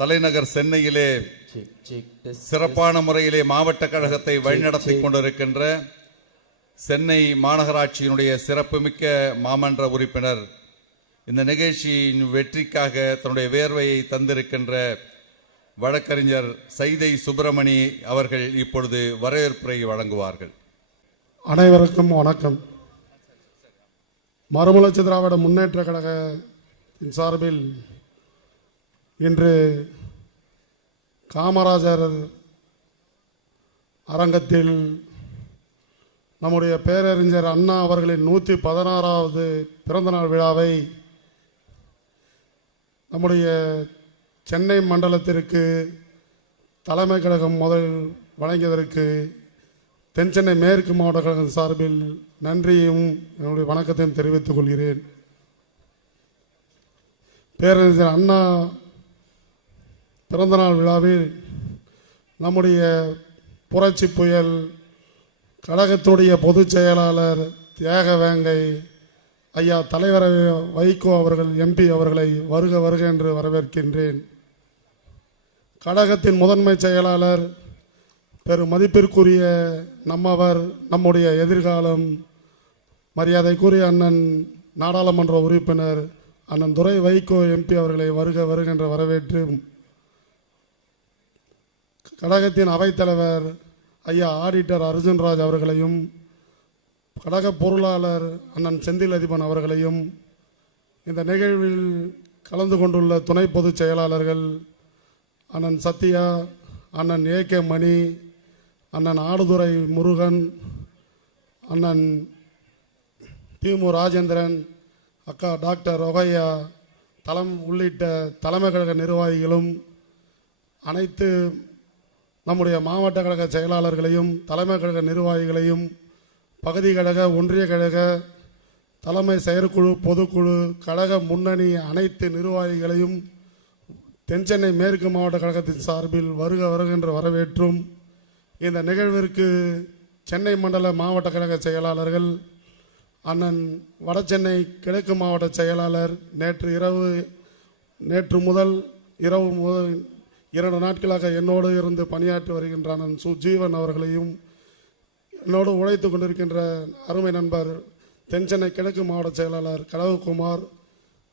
தலைநகர் சென்னையிலே. சிறப்பான முறையிலே மாவட்ட கழகத்தை வழிநடத்திக் கொண்டிருக்கின்ற சென்னை மாநகராட்சியினுடைய சிறப்புமிக்க மாமன்ற உறுப்பினர். இந்த நிகழ்ச்சியின் வெற்றிக்காக தன்னுடைய வேர்வையை தந்திருக்கின்ற வழக்கறிஞர் சைதை சுப்பிரமணி அவர்கள் இப்பொழுது வரவேற்புரை வழங்குவார்கள். அனைவருக்கும் வணக்கம். மறுமலர்ச்சி திராவிட முன்னேற்ற கழகத்தின் சார்பில் இன்று காமராஜர் அரங்கத்தில் நம்முடைய பேரறிஞர் அண்ணா அவர்களின் நூற்றி பதினாறாவது பிறந்தநாள் விழாவை நம்முடைய சென்னை மண்டலத்திற்கு தலைமை கழகம் முதல் வழங்கியதற்கு தென்சென்னை மேற்கு மாவட்ட கழகம் சார்பில் நன்றியும் என்னுடைய வணக்கத்தையும் தெரிவித்துக் கொள்கிறேன். பேரறிஞர் அண்ணா பிறந்தநாள் விழாவில் நம்முடைய புரட்சி புயல் கழகத்துடைய பொதுச் செயலாளர் தியாகவேங்கை ஐயா தலைவர் வைகோ அவர்கள் எம்பி அவர்களை வருக வருக என்று வரவேற்கின்றேன். கழகத்தின் முதன்மை செயலாளர் பெரும் மதிப்பிற்குரிய நம்மவர் நம்முடைய எதிர்காலம் மரியாதைக்குரிய அண்ணன் நாடாளுமன்ற உறுப்பினர் அண்ணன் துரை வைகோ எம்பி அவர்களை வருக வருக என்று வரவேற்று கழகத்தின் அவைத்தலைவர் ஐயா ஆடிட்டர் அர்ஜுன்ராஜ் அவர்களையும் கழக பொருளாளர் அண்ணன் செந்தில் அதிபன் அவர்களையும் இந்த நிகழ்வில் கலந்து கொண்டுள்ள துணை பொதுச் செயலாளர்கள் அண்ணன் சத்யா அண்ணன் ஏ கே மணி அண்ணன் ஆடுதுறை முருகன் அண்ணன் திமு ராஜேந்திரன் அக்கா டாக்டர் ரொகையா தலம் உள்ளிட்ட தலைமை கழக நிர்வாகிகளும் அனைத்து நம்முடைய மாவட்ட கழக செயலாளர்களையும் தலைமை கழக நிர்வாகிகளையும் பகுதி கழக ஒன்றிய கழக தலைமை செயற்குழு பொதுக்குழு கழக முன்னணி அனைத்து நிர்வாகிகளையும் தென்சென்னை மேற்கு மாவட்ட கழகத்தின் சார்பில் வருக வருக என்று வரவேற்றும் இந்த நிகழ்விற்கு சென்னை மண்டல மாவட்ட கழக செயலாளர்கள் அண்ணன் வடசென்னை கிழக்கு மாவட்ட செயலாளர் நேற்று இரவு நேற்று முதல் இரவு முதல் இரண்டு நாட்களாக என்னோடு இருந்து பணியாற்றி வருகின்ற அண்ணன் சுஜீவன் அவர்களையும். என்னோடு உழைத்து கொண்டிருக்கின்ற அருமை நண்பர் தென்சென்னை கிழக்கு மாவட்ட செயலாளர் கடவுகுமார்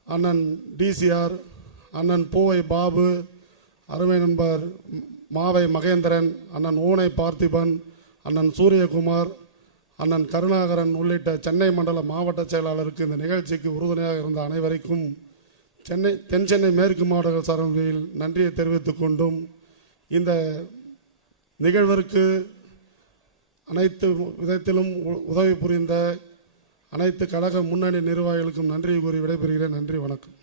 அண்ணன் டிசிஆர் அண்ணன் பூவை பாபு அருமை நண்பர் மாவை மகேந்திரன் அண்ணன் ஊனை பார்த்திபன் அண்ணன் சூரியகுமார் அண்ணன் கருணாகரன் உள்ளிட்ட சென்னை மண்டல மாவட்ட செயலாளருக்கு இந்த நிகழ்ச்சிக்கு உறுதுணையாக இருந்த அனைவருக்கும் சென்னை தென் சென்னை மேற்கு மாவட்ட சார்பில் நன்றியை தெரிவித்துக் கொண்டும் இந்த நிகழ்விற்கு அனைத்து விதத்திலும் உ- உதவி புரிந்த அனைத்து கழக முன்னணி நிர்வாகிகளுக்கும் நன்றி கூறி விடைபெறுகிறேன். நன்றி வணக்கம்.